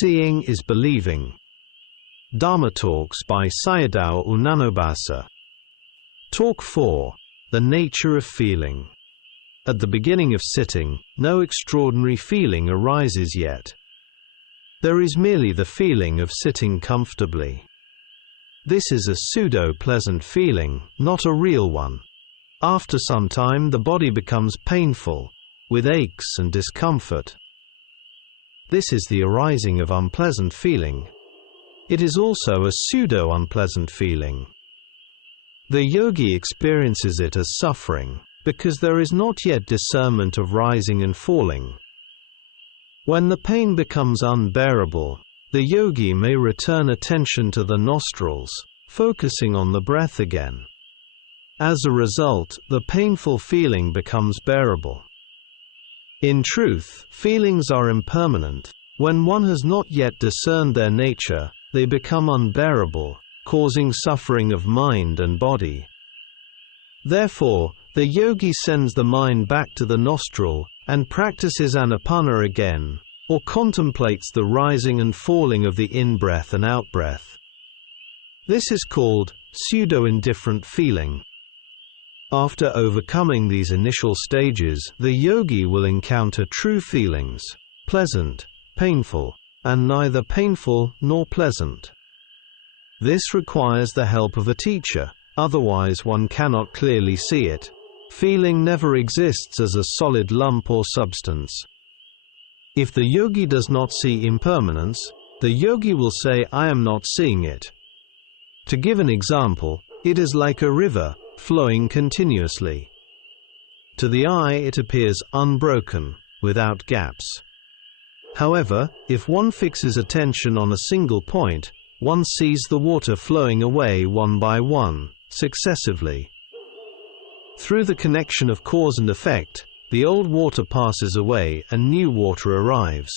Seeing is believing. Dharma Talks by Sayadaw Nyanabhasa. Talk 4. The Nature of Feeling. At the beginning of sitting, no extraordinary feeling arises yet. There is merely the feeling of sitting comfortably. This is a pseudo-pleasant feeling, not a real one. After some time the body becomes painful, with aches and discomfort. This is the arising of unpleasant feeling. It is also a pseudo-unpleasant feeling. The yogi experiences it as suffering, because there is not yet discernment of rising and falling. When the pain becomes unbearable, the yogi may return attention to the nostrils, focusing on the breath again. As a result, the painful feeling becomes bearable. In truth, feelings are impermanent. When one has not yet discerned their nature, they become unbearable, causing suffering of mind and body. Therefore, the yogi sends the mind back to the nostril, and practices anapana again, or contemplates the rising and falling of the in-breath and out-breath. This is called pseudo-indifferent feeling. After overcoming these initial stages, the yogi will encounter true feelings, pleasant, painful, and neither painful nor pleasant. This requires the help of a teacher, otherwise one cannot clearly see it. Feeling never exists as a solid lump or substance. If the yogi does not see impermanence, the yogi will say, "I am not seeing it." To give an example, it is like a river, flowing continuously. To the eye it appears unbroken, without gaps. However, if one fixes attention on a single point, one sees the water flowing away one by one, successively. Through the connection of cause and effect, the old water passes away and new water arrives.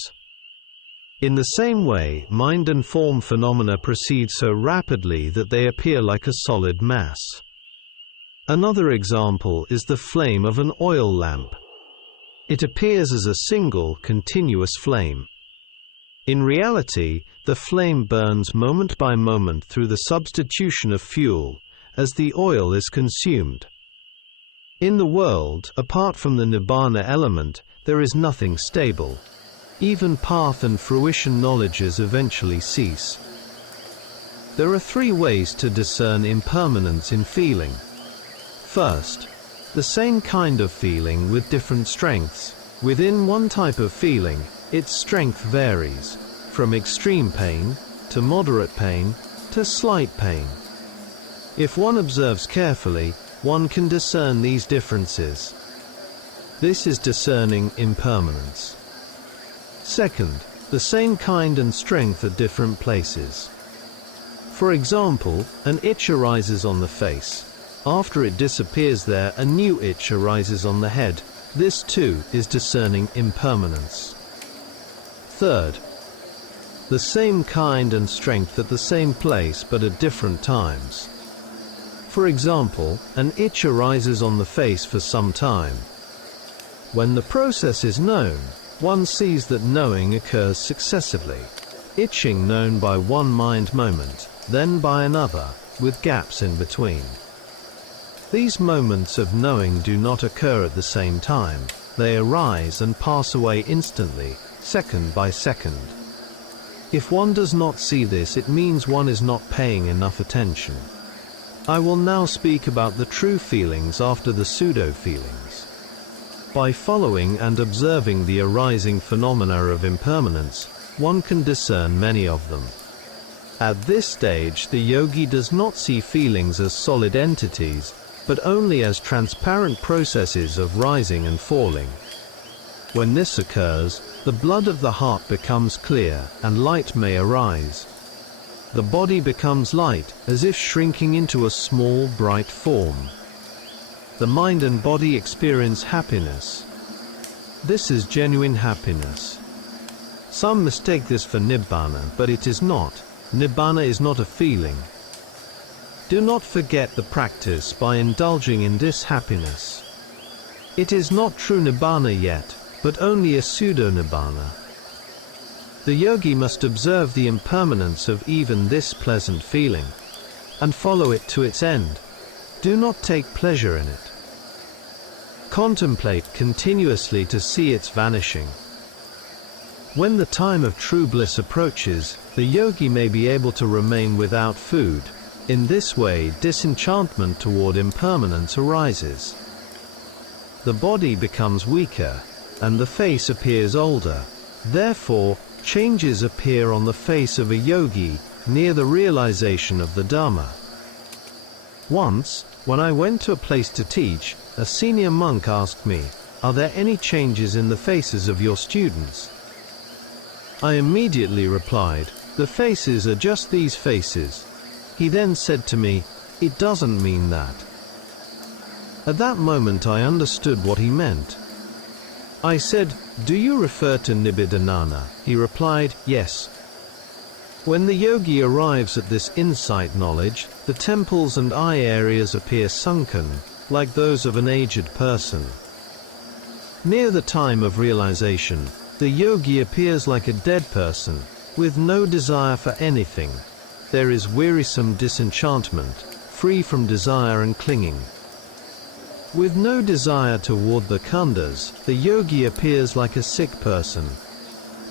In the same way, mind and form phenomena proceed so rapidly that they appear like a solid mass. Another example is the flame of an oil lamp. It appears as a single, continuous flame. In reality, the flame burns moment by moment through the substitution of fuel, as the oil is consumed. In the world, apart from the nibbana element, there is nothing stable. Even path and fruition knowledges eventually cease. There are three ways to discern impermanence in feeling. First, the same kind of feeling with different strengths. Within one type of feeling, its strength varies, from extreme pain, to moderate pain, to slight pain. If one observes carefully, one can discern these differences. This is discerning impermanence. Second, the same kind and strength at different places. For example, an itch arises on the face. After it disappears there, a new itch arises on the head. This too is discerning impermanence. Third, the same kind and strength at the same place but at different times. For example, an itch arises on the face for some time. When the process is known, one sees that knowing occurs successively. Itching known by one mind moment, then by another, with gaps in between. These moments of knowing do not occur at the same time. They arise and pass away instantly, second by second. If one does not see this, it means one is not paying enough attention. I will now speak about the true feelings after the pseudo-feelings. By following and observing the arising phenomena of impermanence, one can discern many of them. At this stage, the yogi does not see feelings as solid entities, but only as transparent processes of rising and falling. When this occurs, the blood of the heart becomes clear, and light may arise. The body becomes light, as if shrinking into a small, bright form. The mind and body experience happiness. This is genuine happiness. Some mistake this for nibbana, but it is not. Nibbana is not a feeling. Do not forget the practice by indulging in this happiness. It is not true nibbana yet, but only a pseudo-nibbana. The yogi must observe the impermanence of even this pleasant feeling, and follow it to its end. Do not take pleasure in it. Contemplate continuously to see its vanishing. When the time of true bliss approaches, the yogi may be able to remain without food. In this way, disenchantment toward impermanence arises. The body becomes weaker, and the face appears older. Therefore, changes appear on the face of a yogi near the realization of the Dhamma. Once, when I went to a place to teach, a senior monk asked me, "Are there any changes in the faces of your students?" I immediately replied, "The faces are just these faces." He then said to me, "It doesn't mean that." At that moment I understood what he meant. I said, "Do you refer to Nibbidhanana?" He replied, "Yes." When the yogi arrives at this insight knowledge, the temples and eye areas appear sunken, like those of an aged person. Near the time of realization, the yogi appears like a dead person, with no desire for anything. There is wearisome disenchantment, free from desire and clinging. With no desire toward the khandhas, the yogi appears like a sick person.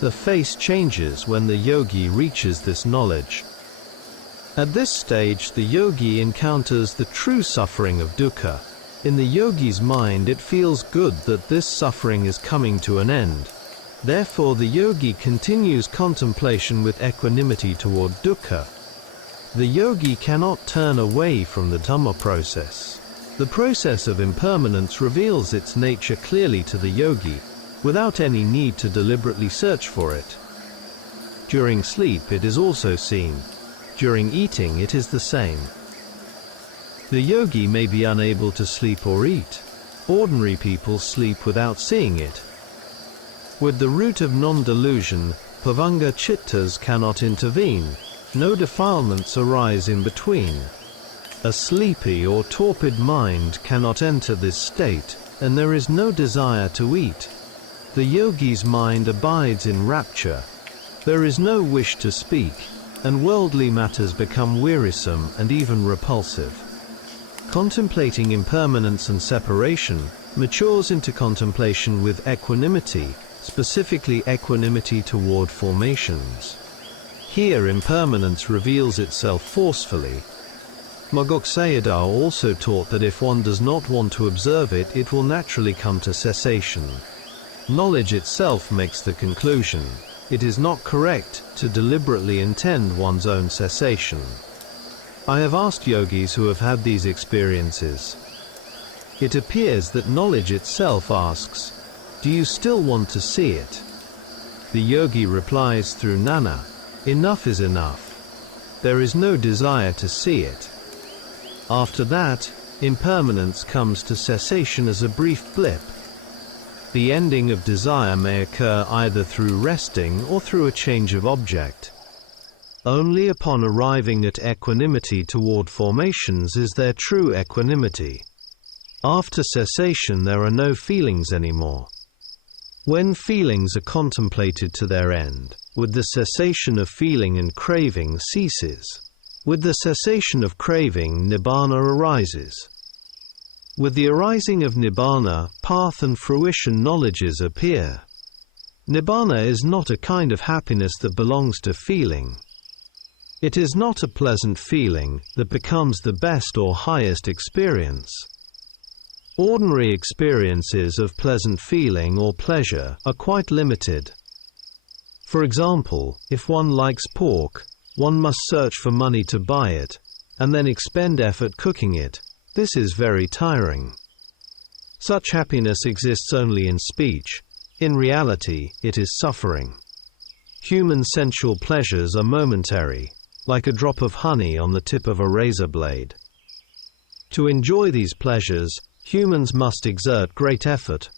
The face changes when the yogi reaches this knowledge. At this stage, the yogi encounters the true suffering of dukkha. In the yogi's mind, it feels good that this suffering is coming to an end. Therefore, the yogi continues contemplation with equanimity toward dukkha. The yogi cannot turn away from the Dhamma process. The process of impermanence reveals its nature clearly to the yogi, without any need to deliberately search for it. During sleep it is also seen. During eating it is the same. The yogi may be unable to sleep or eat. Ordinary people sleep without seeing it. With the root of non-delusion, Pavanga Chittas cannot intervene. No defilements arise in between. A sleepy or torpid mind cannot enter this state, and there is no desire to eat. The yogi's mind abides in rapture. There is no wish to speak, and worldly matters become wearisome and even repulsive. Contemplating impermanence and separation matures into contemplation with equanimity, specifically equanimity toward formations. Here impermanence reveals itself forcefully. Mogok Sayadaw also taught that if one does not want to observe it, it will naturally come to cessation. Knowledge itself makes the conclusion. It is not correct to deliberately intend one's own cessation. I have asked yogis who have had these experiences. It appears that knowledge itself asks, "Do you still want to see it?" The yogi replies through Nana, "Enough is enough. There is no desire to see it." After that, impermanence comes to cessation as a brief blip. The ending of desire may occur either through resting or through a change of object. Only upon arriving at equanimity toward formations is there true equanimity. After cessation there are no feelings anymore. When feelings are contemplated to their end, with the cessation of feeling and craving ceases. With the cessation of craving, nibbana arises. With the arising of nibbana, path and fruition knowledges appear. Nibbana is not a kind of happiness that belongs to feeling. It is not a pleasant feeling that becomes the best or highest experience. Ordinary experiences of pleasant feeling or pleasure are quite limited. For example, if one likes pork, one must search for money to buy it, and then expend effort cooking it. This is very tiring. Such happiness exists only in speech. In reality, it is suffering. Human sensual pleasures are momentary, like a drop of honey on the tip of a razor blade. To enjoy these pleasures, humans must exert great effort.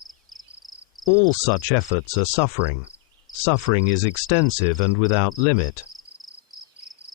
All such efforts are suffering. Suffering is extensive and without limit.